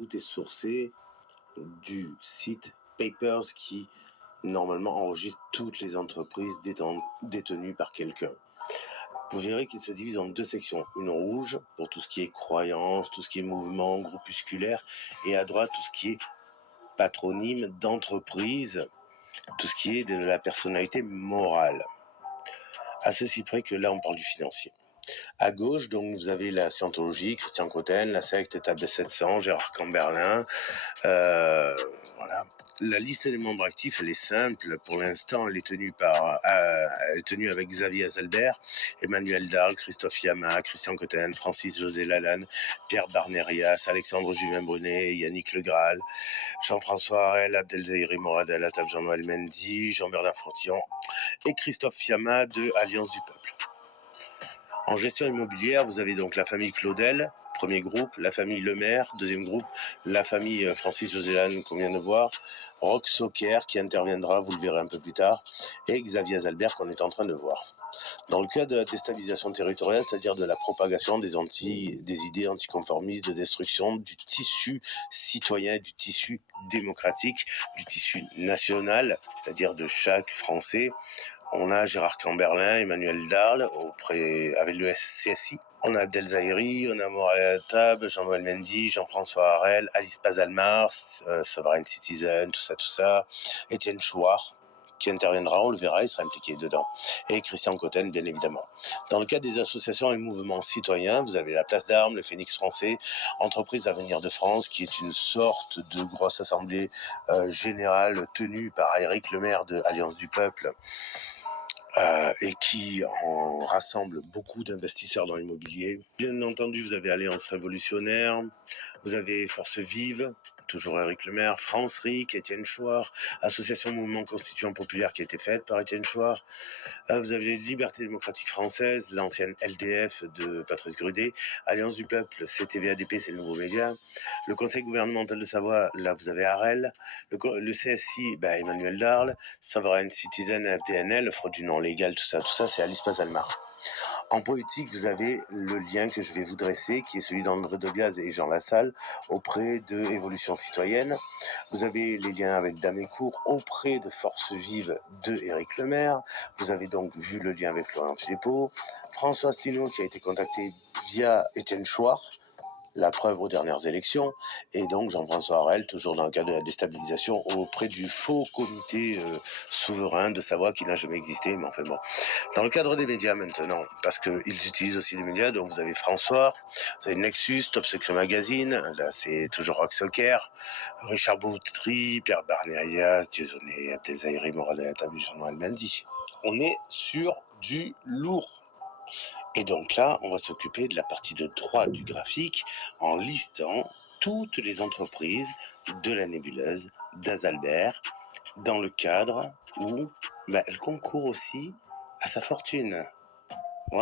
Tout est sourcé du site Papers qui normalement enregistre toutes les entreprises détenues par quelqu'un. Vous verrez qu'il se divise en deux sections. Une rouge pour tout ce qui est croyance, tout ce qui est mouvement groupusculaire, et à droite tout ce qui est patronyme d'entreprise, tout ce qui est de la personnalité morale. À ceci près que là on parle du financier. À gauche, donc, vous avez la scientologie, Christian Cotten, la secte Table 700, Gérard Camberlin. Voilà. La liste des membres actifs, elle est simple. Pour l'instant, elle est tenue avec Xavier Azalbert, Emmanuel Dahl, Christophe Yama, Christian Cotten, Francis-José Lalanne, Pierre Barnerias, Alexandre Juvin-Brunet, Yannick Le Graal, Jean-François Harel, Abdelzahiri Morad, Alatab Jean-Noël Mendy, Jean-Bernard Fortillon et Christophe Yama de Alliance du Peuple. En gestion immobilière, vous avez donc la famille Claudel, premier groupe, la famille Lemaire, deuxième groupe, la famille Francis Josélan qu'on vient de voir, Roch Socker qui interviendra, vous le verrez un peu plus tard, et Xavier Azalbert qu'on est en train de voir. Dans le cas de la déstabilisation territoriale, c'est-à-dire de la propagation des idées anticonformistes, de destruction du tissu citoyen, du tissu démocratique, du tissu national, c'est-à-dire de chaque Français, on a Gérard Camberlin, Emmanuel Dahl, avec le CSI. On a Abdelzahiri, on a Morad Alatab, Jean-Noël Mendy, Jean-François Harel, Alice Pazalmar, Sovereign Citizen, tout ça. Étienne Chouard, qui interviendra, on le verra, il sera impliqué dedans. Et Christian Cotten, bien évidemment. Dans le cas des associations et mouvements citoyens, vous avez la Place d'Armes, le Phénix français, Entreprise Avenir de France, qui est une sorte de grosse assemblée générale tenue par Éric Lemaire de Alliance du Peuple, et qui en rassemble beaucoup d'investisseurs dans l'immobilier. Bien entendu, vous avez Alliance Révolutionnaire, vous avez Force Vive, toujours Éric Lemaire, France RIC, Étienne Chouard, Association Mouvement Constituant Populaire qui a été faite par Étienne Chouard. Vous avez Liberté Démocratique Française, l'ancienne LDF de Patrice Grudet, Alliance du Peuple, CTV-ADP, c'est le nouveau média. Le Conseil gouvernemental de Savoie, là vous avez Harel. Le CSI, Emmanuel Dahl. Sovereign Citizen, FDNL, fraude du nom légal, tout ça, c'est Alice Pazalmar. En politique, vous avez le lien que je vais vous dresser, qui est celui d'André Debiaz et Jean Lassalle, auprès de Évolution Citoyenne. Vous avez les liens avec Damécourt, auprès de Force Vive de Éric Lemaire. Vous avez donc vu le lien avec Florian Philippot. François Asselineau, qui a été contacté via Étienne Chouard, la preuve aux dernières élections, et donc Jean-François Harel, toujours dans le cadre de la déstabilisation, auprès du faux comité souverain de Savoie qui n'a jamais existé, mais enfin bon. Dans le cadre des médias maintenant, parce qu'ils utilisent aussi les médias, donc vous avez François, vous avez Nexus, Top Secret Magazine, là c'est toujours Roch Socker, Richard Boutry, Pierre Barnerias, Dieudonné, Abdelzahiri Morad Alatab, Jean-Noël Mendy. On est sur du lourd. Et donc là, on va s'occuper de la partie de droite du graphique en listant toutes les entreprises de la nébuleuse d'Azalbert dans le cadre où elle concourt aussi à sa fortune.